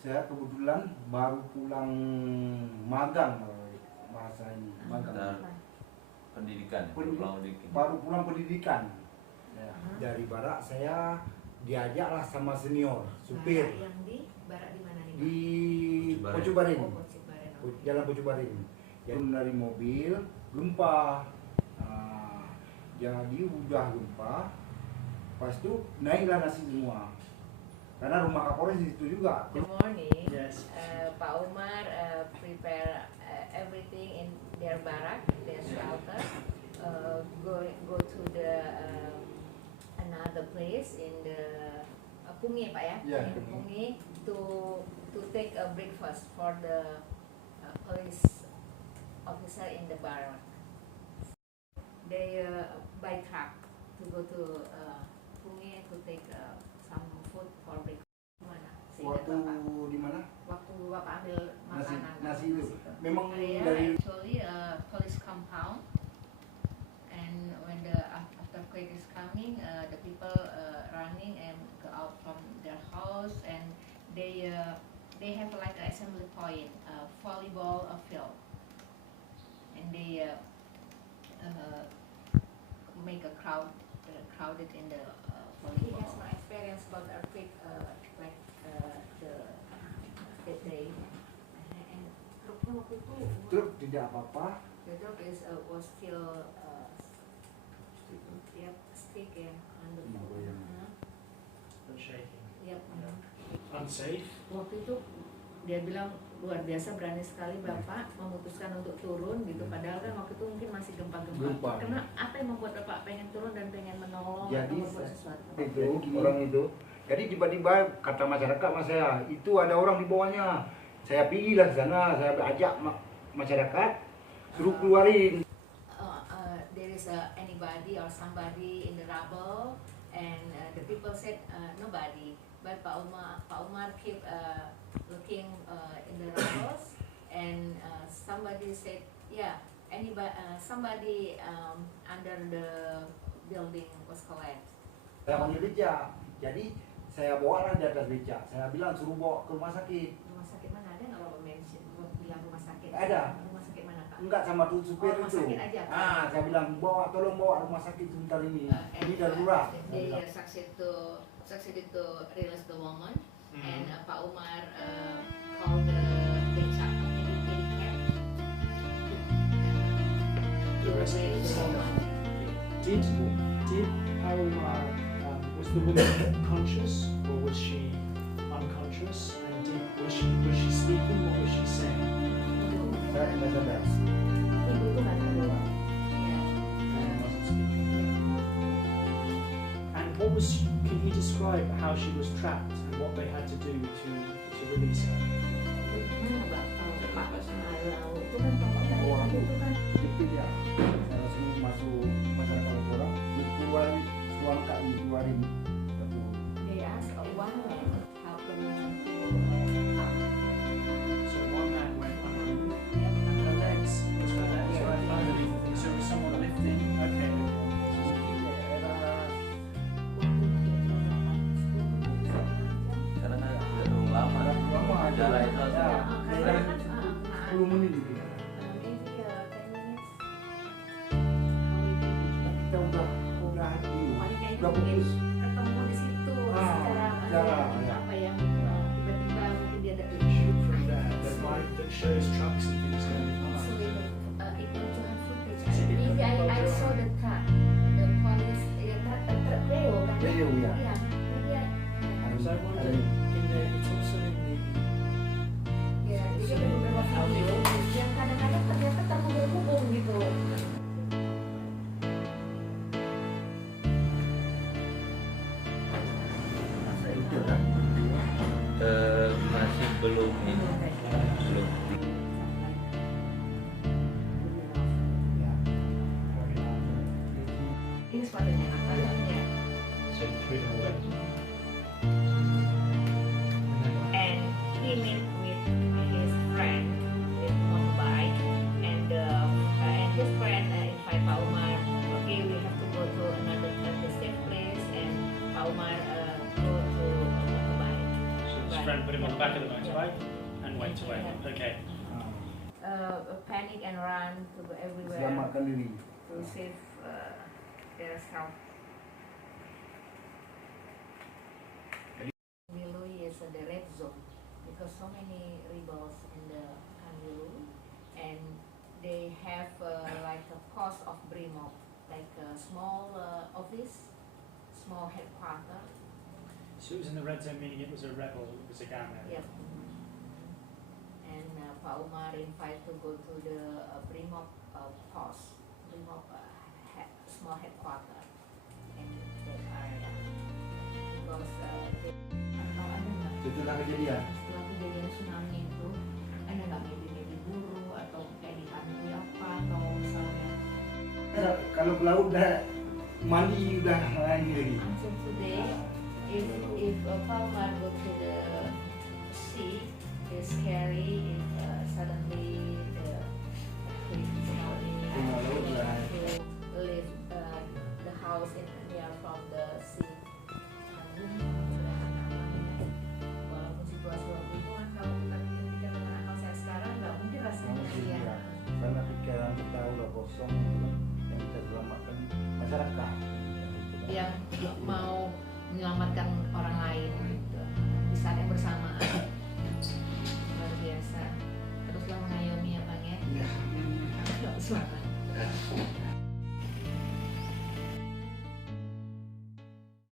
Saya kebetulan baru pulang magang, bahasa ini magang. Pendidikan, baru pulang pendidikan. Ya. Dari Barak saya diajaklah sama senior supir. Yang di Barak di mana nih? Di Pocubaring. Jalan Pocubaring. Jadi dari mobil gempa. Jadi udah gempa. Pas itu naiklah nasi semua. Karena rumah Kapolres di situ juga. Good morning. Yes. Pak Umar prepare everything in their barak, their shelter. Go to the another place in the Pungi, Pak ya? Yeah, in Pungi to take a breakfast for the police officer in the barak. They by truck to go to Pungi to take some food for breakfast. Waktu di mana? Waktu Bapak ambil makanan. Nasi itu. Memang Yeah, dari actually police compound, and when the earthquake is coming, the people running and go out from their house, and they have like an assembly point, volleyball field, and they make a crowded in the volleyball. He has no experience about the earthquake like the day. And truknya waktu itu truk tidak apa-apa. the truck was still stick ya on the floor. And shaking. Yep. Unsafe. Waktu itu dia bilang luar biasa berani sekali Bapak memutuskan untuk turun gitu, padahal kan waktu itu mungkin masih gempa-gempa. Karena apa yang membuat Bapak pengen turun dan pengen menolong atau membuat sesuatu? Orang itu. Jadi tiba-tiba kata masyarakat sama saya, itu ada orang di bawahnya. Saya pilihlah ke sana, saya ajak masyarakat suruh keluarin. There is anybody or somebody in the rubble, and the people said nobody. But Pak Umar keep looking in the rubbles, and somebody said, yeah, anybody, somebody under the building was collapsed. Saya panggil beca, jadi saya bawalah di atas beca. Saya bilang suruh bawa ke rumah sakit. Rumah sakit mana, ada nggak Bapak mention bilang rumah sakit? Ada. Rumah sakit mana Pak? Enggak, sama tuh supir rumah itu. sakit aja, Pak. Saya bilang tolong bawa rumah sakit sebentar ini. Ini darurat. They succeeded to release the woman, and Pak Umar called the beca camp. The rescue. Did Parumar, was the woman conscious or was she unconscious? And was she speaking? What was she saying? Saya tidak sadar. Ibu itu nggak tahu. Ya. Wasn't speaking. And what was? Can you describe how she was trapped and what they had to do to release her? Mana Pak? Kalau itu kan kalau itu kan Itu ya. Saya langsung masuk masyarakat orang, keluarin, keluarin. they ask one man help them to So one man went underneath and her legs was right underneath. So was someone lifting? Okay. Karena terlalu lama. Jalan itu karena kan 10 menit gitu ya. Kita udah putus. ketemu di situ secara ya. apa yang tiba-tiba mungkin dia ada Shoot from there. There's light that shows trucks and things going past. so it to have footage. Maybe I saw the truck, the police, truk Leo kan? Leo, ya. Iya, maybe So I wonder, it's also in the ya, jadi ada beberapa video yang kadang-kadang ternyata terhubung-hubung gitu. Masa itu kan. masih belum ini, belum. Ya. Ini sepatunya Natal. Iya. Ya. So you threw them away. And he met with his friend with motorbike, and his friend invite Pak Umar. Okay, we have to go to another safe place, and Pak Umar go to a motorbike. So his friend put him on the back of the motorbike and went away. Okay. Panic and run to go everywhere Selamatkan diri. to save their self. Kanwilu is the red zone because so many rebels in the Kanwilu, and they have like a post of Brimob, like a small office, small headquarters. So it was in the red zone, meaning it was a rebel, it was a gang area. Yep. And Pak Umar invited to go to the Brimob post, Brimob small headquarters in that area because they, ada nggak Setelah kejadian. setelah kejadian tsunami itu ada nggak mimpi-mimpi buruk atau kayak dihantui apa atau misalnya Kalau ke laut udah mandi udah lagi lagi. until today if Pak Umar go to the sea it's scary if suddenly the tsunami Tengah laut they lah. have to leave the house in near from the sea. Walaupun situasi waktu itu kan kalau kita pikir dengan akal sehat sekarang nggak mungkin rasanya ya. Karena pikiran kita udah kosong, yang kita selamatkan masyarakat. Yang mau menyelamatkan orang lain gitu, di saat yang bersamaan. Luar biasa. Teruslah mengayomi ya Bang ya. Iya. Semangat.